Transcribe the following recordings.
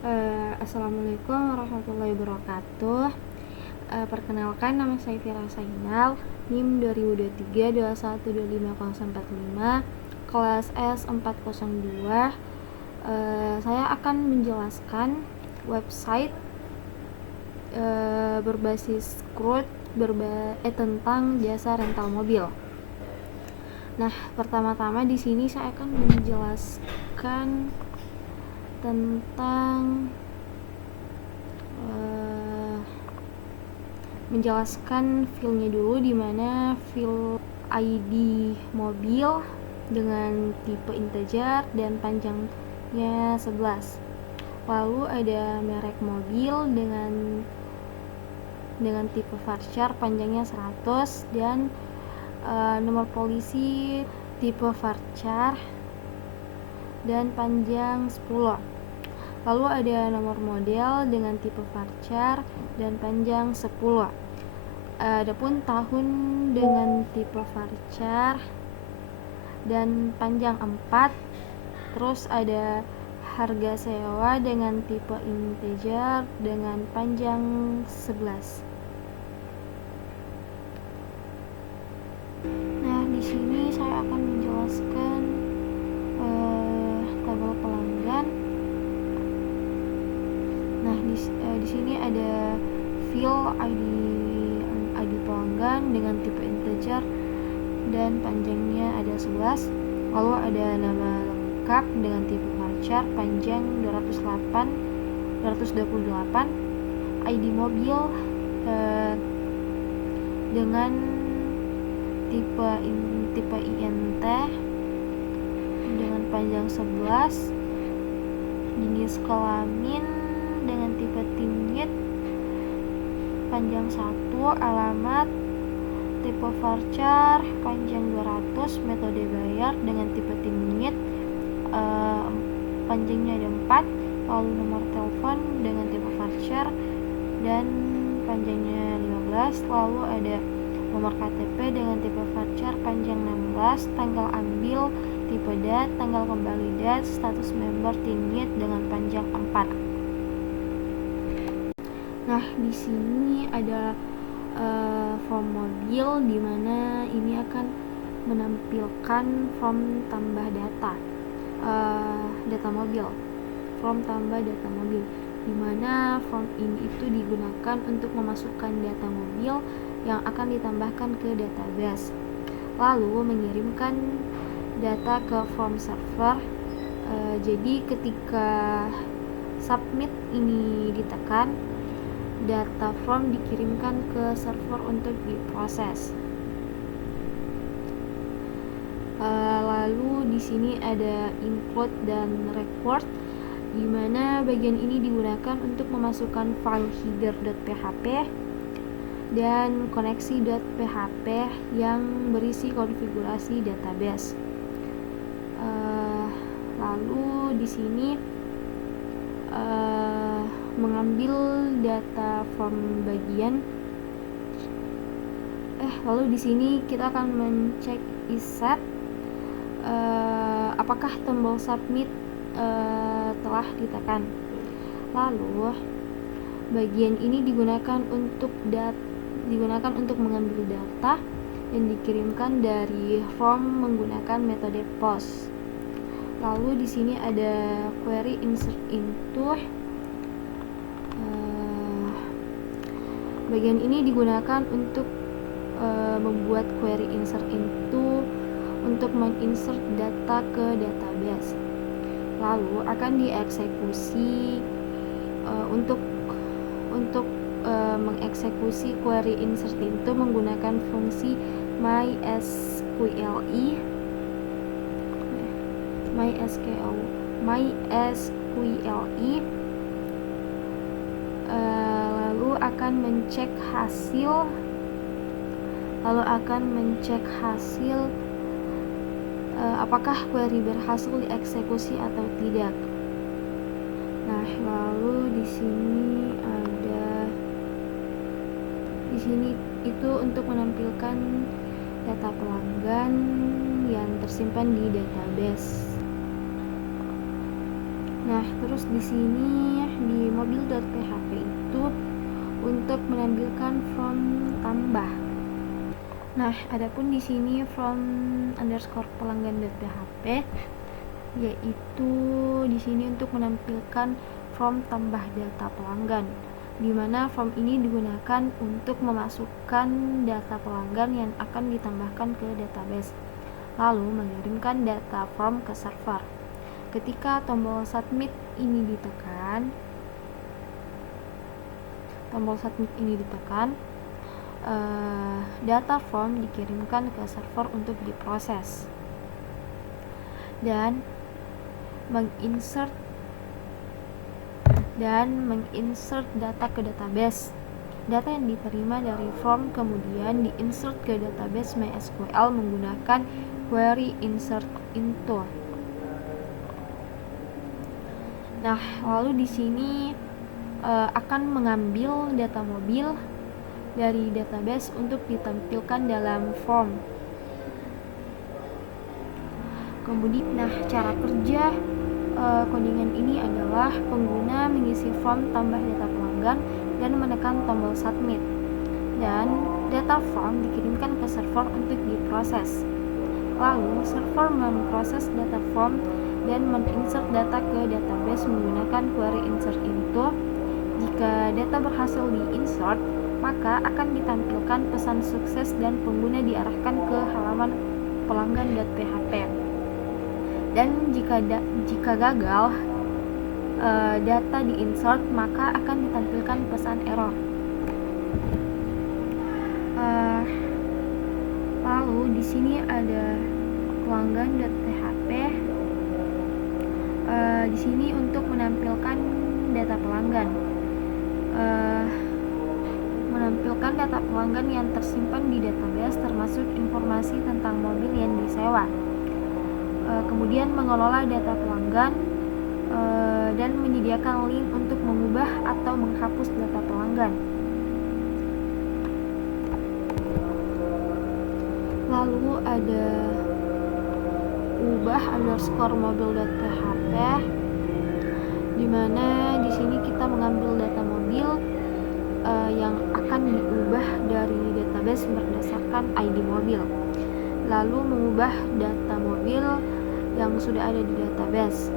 Assalamualaikum warahmatullahi wabarakatuh. Perkenalkan, nama saya Fira Sainal, NIM 2023 kelas S402. Saya akan menjelaskan website berbasis CRUD tentang jasa rental mobil. Nah, pertama-tama di sini saya akan menjelaskan tentang filenya dulu, dimana fil ID mobil dengan tipe integer dan panjangnya 11. Lalu ada merek mobil dengan tipe varchar panjangnya 100 dan nomor polisi tipe varchar dan panjang 10. Lalu ada nomor model dengan tipe varchar dan panjang 10. Adapun tahun dengan tipe varchar dan panjang 4. Terus ada harga sewa dengan tipe integer dengan panjang 11. Nah, di sini saya akan menjelaskan tabel pelanggan. Nah, di sini ada fill ID pelanggan dengan tipe integer dan panjangnya ada 11. Lalu ada nama lengkap dengan tipe varchar panjang 228, ID mobil dengan tipe INT dengan panjang 11, jenis kelamin dengan tipe tingit panjang 1, alamat tipe varchar panjang 200, metode bayar dengan tipe tingit panjangnya ada 4, lalu nomor telepon dengan tipe varchar dan panjangnya 15, lalu ada nomor KTP dengan tipe varchar panjang 16, tanggal ambil tipe DAT, tanggal kembali DAT, status member tingit dengan panjang 4. Nah, di sini ada form mobil, di mana ini akan menampilkan form tambah data mobil. Form tambah data mobil, di mana form ini itu digunakan untuk memasukkan data mobil yang akan ditambahkan ke database, lalu mengirimkan data ke form server. Jadi ketika submit ini ditekan, data form dikirimkan ke server untuk diproses. Lalu di sini ada include dan record, di mana bagian ini digunakan untuk memasukkan file header.php dan koneksi.php yang berisi konfigurasi database. Lalu di sini mengambil data form bagian. Lalu di sini kita akan mencek iset apakah tombol submit telah ditekan. Lalu bagian ini digunakan untuk mengambil data yang dikirimkan dari form menggunakan metode post. Lalu di sini ada query insert into. Bagian ini digunakan untuk membuat query insert into untuk menginsert data ke database. Lalu akan dieksekusi untuk mengeksekusi query insert into menggunakan fungsi MySQLi. Lalu akan mencek hasil apakah query berhasil dieksekusi atau tidak. Nah, lalu di sini itu untuk menampilkan data pelanggan yang tersimpan di database. Nah, terus di sini di mobil.php itu untuk menampilkan from tambah. Nah, adapun di sini from underscore pelanggan.php yaitu di sini untuk menampilkan from tambah data pelanggan, di mana from ini digunakan untuk memasukkan data pelanggan yang akan ditambahkan ke database, lalu mengirimkan data from ke server. Ketika tombol submit ini ditekan, data from dikirimkan ke server untuk diproses dan menginsert data ke database. Data yang diterima dari form kemudian diinsert ke database MySQL menggunakan query insert into. Nah, lalu di sini akan mengambil data mobil dari database untuk ditampilkan dalam form. Kemudian, cara kerja codingan ini adalah pengguna mengisi form tambah data pelanggan dan menekan tombol submit, dan data form dikirimkan ke server untuk diproses. Lalu server memproses data form dan menginsert data ke database menggunakan query insert into. Jika data berhasil diinsert, maka akan ditampilkan pesan sukses dan pengguna diarahkan ke halaman pelanggan.php. Dan jika gagal data diinsert, maka akan ditampilkan pesan error. Lalu di sini ada pelanggan.php. Di sini untuk menampilkan data pelanggan, menampilkan data pelanggan yang tersimpan di database termasuk informasi tentang mobil yang disewa. Kemudian mengelola data pelanggan dan menyediakan link untuk mengubah atau menghapus data pelanggan. Lalu ada ubah underscore mobil.php, di mana di sini kita mengambil data mobil yang akan diubah dari database berdasarkan ID mobil, lalu mengubah data mobil yang sudah ada di database.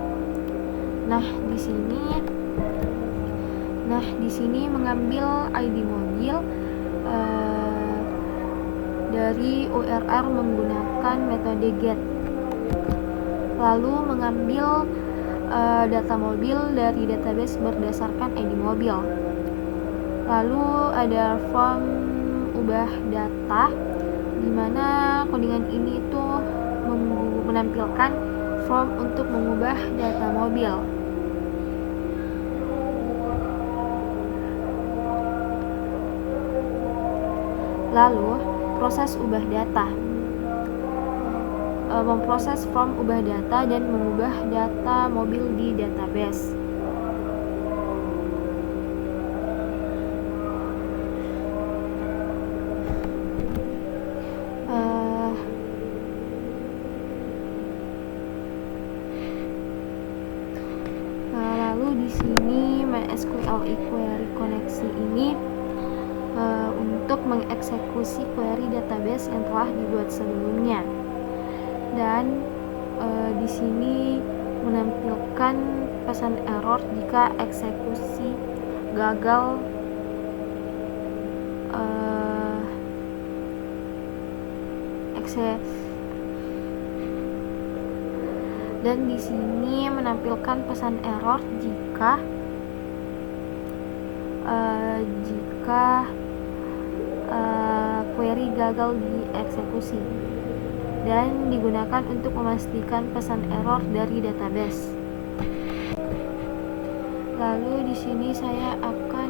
Nah, di sini mengambil ID mobil dari URL menggunakan metode get. Lalu mengambil data mobil dari database berdasarkan ID mobil. Lalu ada form ubah data, di mana codingan ini itu menampilkan form untuk mengubah data mobil. Lalu proses ubah data, memproses form ubah data dan mengubah data mobil di database. Lalu di sini MySQL query koneksi ini untuk mengeksekusi query database yang telah dibuat sebelumnya, dan di sini menampilkan pesan error jika eksekusi gagal dan di sini menampilkan pesan error jika query gagal dieksekusi, dan digunakan untuk memastikan pesan error dari database. Lalu di sini saya akan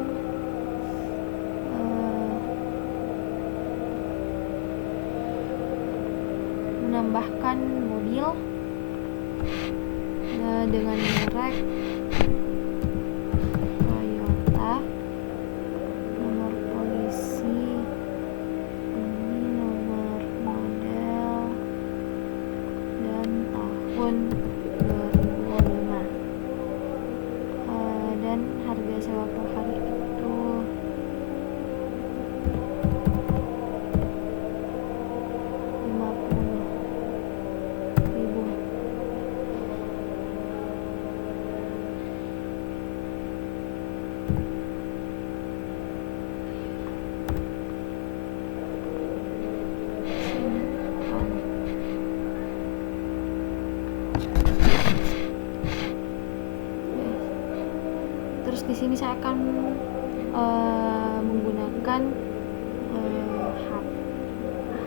menambahkan mobil dengan merek Toyota, nomor polisi ini, nomor model dan tahun 2005. sewa per hari itu 50.000. Terus di sini saya akan menggunakan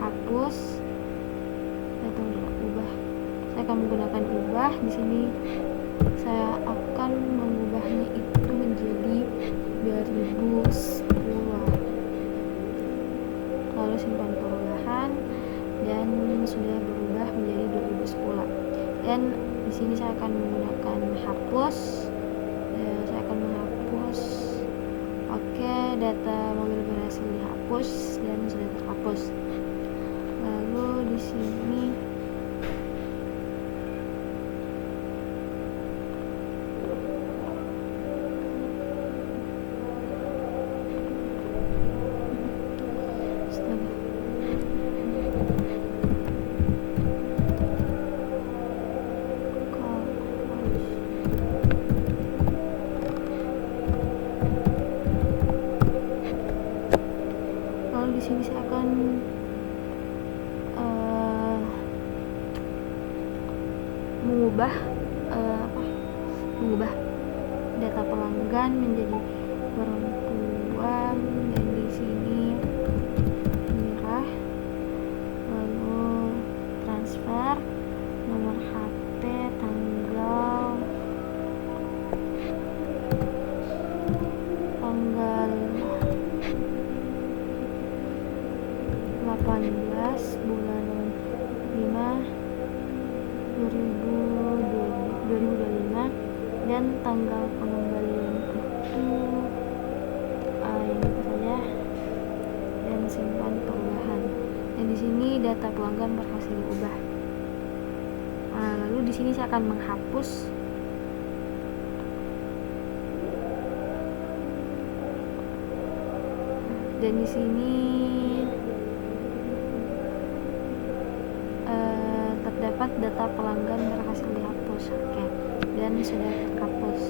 hapus atau ubah. Saya akan menggunakan ubah. Di sini saya akan mengubahnya itu menjadi 2010. Lalu simpan perubahan dan sudah berubah menjadi 2010. Dan di sini saya akan menggunakan hapus. Saya akan menghapus. Oke, data mobil berhasil dihapus dan sudah terhapus. Lalu di sini di sini saya akan mengubah data pelanggan menjadi perempuan, dan di sini merah. Lalu transfer nomor HP, tanggal 18 bulan 5 2025 dan tanggal pengembalian itu yang itu saja, dan simpan perubahan. Dan di sini data pelanggan berhasil diubah. Lalu di sini saya akan menghapus. Dan di sini terdapat data pelanggan berhasil dihapus. Oke, dan sudah terhapus.